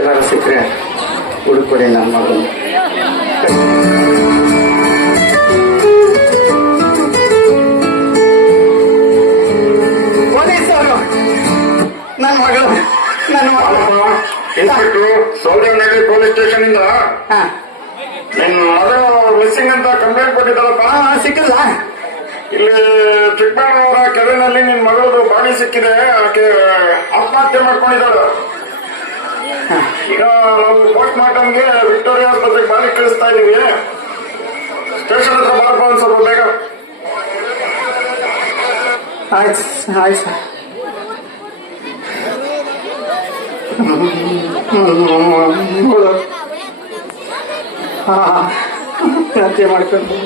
ಎಲ್ಲರೂ ಸಿಕ್ಕರೆ ಹುಡುಕೊಡಿ ನಮ್ಮ ಮಗನ. ಪೊಲೀಸರು ನನ್ನ ಮಗಳು ಸೌಜನ್ಯನಹಳ್ಳಿ ಪೊಲೀಸ್ ಸ್ಟೇಷನ್ ಇಂದ ನಿನ್ನ ಮಗಳು ಮಿಸ್ಸಿಂಗ್ ಅಂತ ಕಂಪ್ಲೇಂಟ್ ಕೊಟ್ಟಿದ್ದಾರಪ್ಪ. ಸಿಕ್ಕಿಲ್ಲ. ಇಲ್ಲಿ ಚಿಕ್ಕಬಳ್ಳಾಪುರ ಕೆರೆನಲ್ಲಿ ನಿನ್ ಮಗಳದು ಬಾಡಿ ಸಿಕ್ಕಿದೆ. ಆಕೆ ಆತ್ಮಹತ್ಯೆ ಮಾಡ್ಕೊಂಡಿದ್ದಾಳು. ಈಗ ನಾವು ಪೋಸ್ಟ್ ಮಾರ್ಟಮ್ಗೆ ವಿಕ್ಟೋರಿಯಾ ಆಸ್ಪತ್ರೆಗೆ ಬಾಡಿ ಕಳಿಸ್ತಾ ಇದೀವಿ. ಸ್ಟೇಷನ್ ಹತ್ರ ಬಾರಪ್ಪ ಒಂದ್ ಸ್ವಲ್ಪ ಬೇಗ. ಆಯ್ತು ಆಯ್ತು ಸರ್. ಹತ್ಯೆ ಮಾಡ್ಕೊಂಡು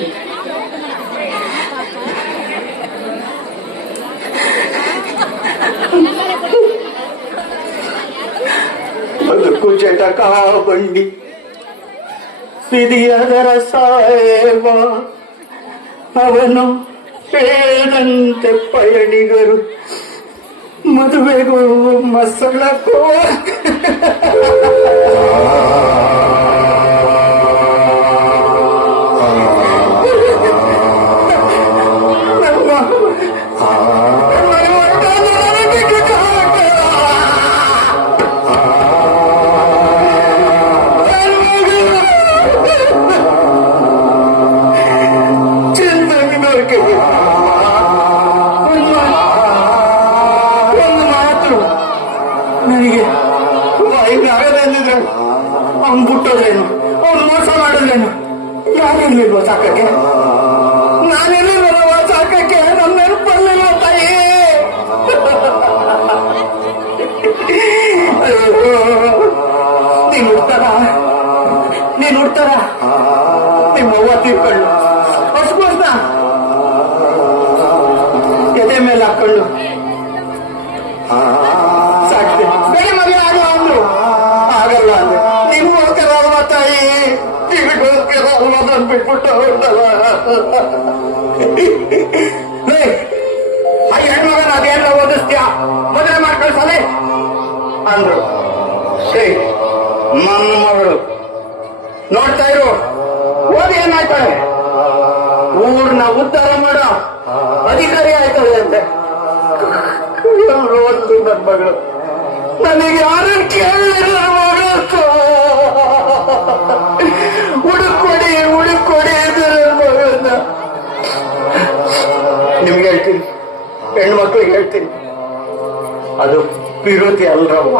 ಬದುಕು ಜಟಕ ಬಂಡಿ ಸಿರಿಯದರ ಸಾಯವ ಅವನು ಹೇಳಿದಂತೆ ಪಯಣಿಗರು ಮದುವೆಗೂ ಮಸಳಕ್ಕೂ ಅವ್ನು ಬಿಟ್ಟೋದ್ರೇನು, ಅವ್ನು ಮೋಸ ಮಾಡಿದ್ರೇನು, ಯಾರಿರ್ಲಿಲ್ವ ಸಾಕಕ್ಕೆ? ನಾನಿರ್ಲಿಲ್ವ ಸಾಕಕ್ಕೆ? ನಮ್ಮ ನೆನಪಲ್ಲಿಲ್ಲ ತಾಯಿ. ನೀನ್ ಹುಡ್ತಾರ ನಿಮ್ಮ ಅವ್ವ ತೀರ್ಕೊಂಡು ಹೊಸಗೋಸ್ನ ಎದೆ ಮೇಲೆ ಹಾಕೊಂಡು ಸಾಕ್ತೆ. ಬೇಗ ಮದುವೆ ಆಗ ಅಂದ್ರು, ಆಗಲ್ಲ ಅಂದ್ರೆ ನಿಮ್ಗೋಸ್ಕರ ಅಲ್ವಾ ತಾಯಿ, ನಿಮಗೋಸ್ಕರ ಅಲ್ವಾ ನನ್ ಬಿಟ್ಬಿಟ್ಟು ಹೋಗ್ತಲ್ಲ. ಆ ಹೆಣ್ಮಗನ ಅದೇನ ಓದಿಸ್ತೀಯ, ಮದುವೆ ಮಾಡ್ಕೊಳ್ಸಲೆ ಅಂದ್ರು. ನನ್ನ ಮಗಳು ನೋಡ್ತಾ ಇರು, ಓದಿ ಏನಾಯ್ತಾಳೆ, ಊರ್ನ ಉದ್ಧಾರ ಮಾಡೋ ಅಧಿಕಾರಿ ಆಯ್ತದೆ ಅಂತೆ. ಓದ್ತು ನನ್ನ ಮಗಳು, ನನಗೆ ಯಾರು ಕೇಳಿಲ್ಲ ಮಗಳು, ಹುಡುಕೊಡಿ ಮಗಳನ್ನ. ನಿಮ್ಗೆ ಹೇಳ್ತೀನಿ, ಹೆಣ್ಮಕ್ಳಿಗೆ ಹೇಳ್ತೀನಿ, ಅದು ವಿರೋಧಿ ಅಲ್ರವ್ವ,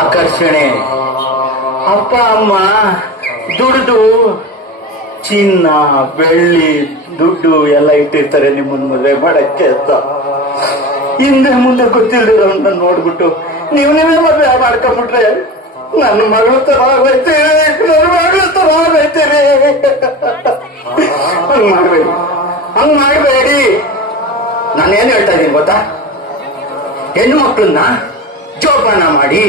ಆಕರ್ಷಣೆ. ಅಪ್ಪ ಅಮ್ಮ ದುಡ್ದು ಚಿನ್ನ ಬೆಳ್ಳಿ ದುಡ್ಡು ಎಲ್ಲ ಇಟ್ಟಿರ್ತಾರೆ ನಿಮ್ಮನ್ನ ಮದುವೆ ಮಾಡಕ್ಕೆ ಅಂತ. ಹಿಂದೆ ಮುಂದೆ ಗೊತ್ತಿಲ್ದಿರೋನ್ನ ನೋಡ್ಬಿಟ್ಟು ನೀವೇ ಮದುವೆ ಮಾಡ್ಕೊಂಡ್ಬಿಟ್ರೆ ನನ್ನ ಮಗಳ ತರ ಆಗೈತೀರಿ, ನನ್ನ ಮಗಳ ತರ ಆಗೈತೀರಿ. ಹಂಗ್ ಮಾಡಬೇಡಿ. ನಾನೇನ್ ಹೇಳ್ತಾ ಇದ್ದೀನಿ ಗೊತ್ತಾ, ಹೆಣ್ಣು ಮಕ್ಕಳನ್ನ ಜೋಪಾನ ಮಾಡಿ,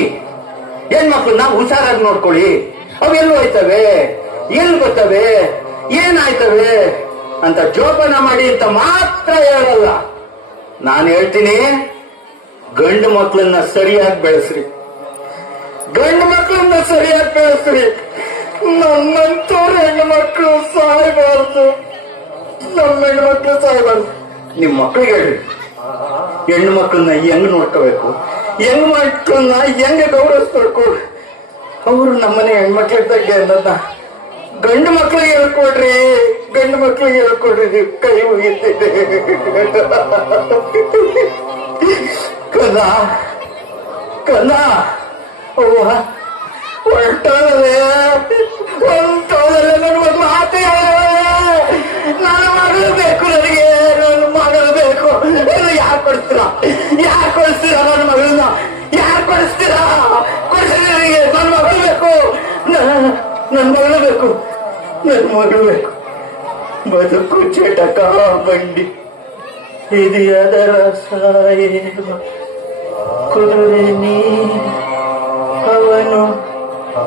ಹೆಣ್ಮಕ್ಳನ್ನ ಹುಷಾರಾಗಿ ನೋಡ್ಕೊಳ್ಳಿ. ಅವೆಲ್ಲೂ ಹೋಯ್ತವೆ, ಎಲ್ಲಿ ಬರ್ತವೆ, ಏನಾಯ್ತವೆ ಅಂತ ಜೋಪಾನ ಮಾಡಿ ಅಂತ ಮಾತ್ರ ಹೇಳಲ್ಲ. ನಾನು ಹೇಳ್ತೀನಿ, ಗಂಡು ಮಕ್ಕಳನ್ನ ಸರಿಯಾಗಿ ಬೆಳೆಸ್ರಿ, ಗಂಡು ಮಕ್ಕಳನ್ನ ಸರಿಯಾಗಿ ಬೆಳೆಸ್ರಿ. ನಮ್ಮಂತವ್ರು ಹೆಣ್ಣು ಮಕ್ಕಳು ಸಾಯಬಾರ್ದು, ನಮ್ಮ ಹೆಣ್ಣು ಮಕ್ಕಳು ಸಾಯಬಾರ್ದು. ನಿಮ್ ಮಕ್ಕಳಿಗೆ ಹೇಳ್ರಿ, ಹೆಣ್ಣು ಮಕ್ಕಳನ್ನ ಹೆಂಗ್ ನೋಡ್ಕೋಬೇಕು, ಹೆಂಗ್ ಮಕ್ಕಳನ್ನ ಹೆಂಗೆ ಗೌರವಿಸ್ಬೇಕು. ಅವರು ನಮ್ಮನೆ ಹೆಣ್ಮಕ್ಳಿದ್ದಂಗೆ ಅನ್ನೋದನ್ನ ಗಂಡು ಮಕ್ಕಳಿಗೆ ಹೇಳ್ಕೊಡ್ರಿ, ಗಂಡು ಮಕ್ಕಳಿಗೆ ಹೇಳ್ಕೊಡ್ರಿ. ನೀವು ಕೈ ಮುಗಿತಿದೆ ಕನ್ನ ಅವ್ವ ಹೊರಟೋದ್ರೆ ನನಗೊಂದು ಮಾತು ನನ್ನ ಮಗಳು ಬೇಕು, ನನಗೆ ನನ್ನ ಮಗಳು ಬೇಕು. ಯಾರು ಕೊಡಿಸ್ತೀರಾ, ಯಾರು ಕೊಡಿಸ್ತೀರಾ ನನ್ನ ಮಗಳನ್ನ, ಯಾರು ಕೊಡಿಸ್ತೀರಾ? ಕೊಡಿಸ್ತೀರಿ ನನಗೆ, ನನ್ನ ಮಗಳು ಬೇಕು, ನನ್ನ ಮಗಳು ಬೇಕು, ನನ್ನ ಮಗಳು ಬೇಕು. ಬದುಕು ಚಟಕ ಬಂಡಿ ಇದೆಯದರ ಸಾಯೇವ ಕುದುರೆ ನೀ ಅವನು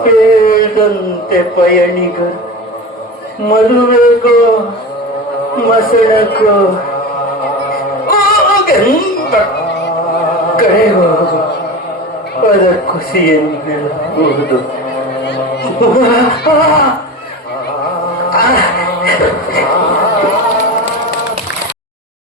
ಹೇಳಿದಂತೆ ಪಯಣಿಗ ಮದುವೆಗೋ ಮಸಣಕ್ಕೋ ಕಡೆ ಹೋಗು ಪಾಪದ ಖುಷಿಯನ್ನು ಹೇಳಬಹುದು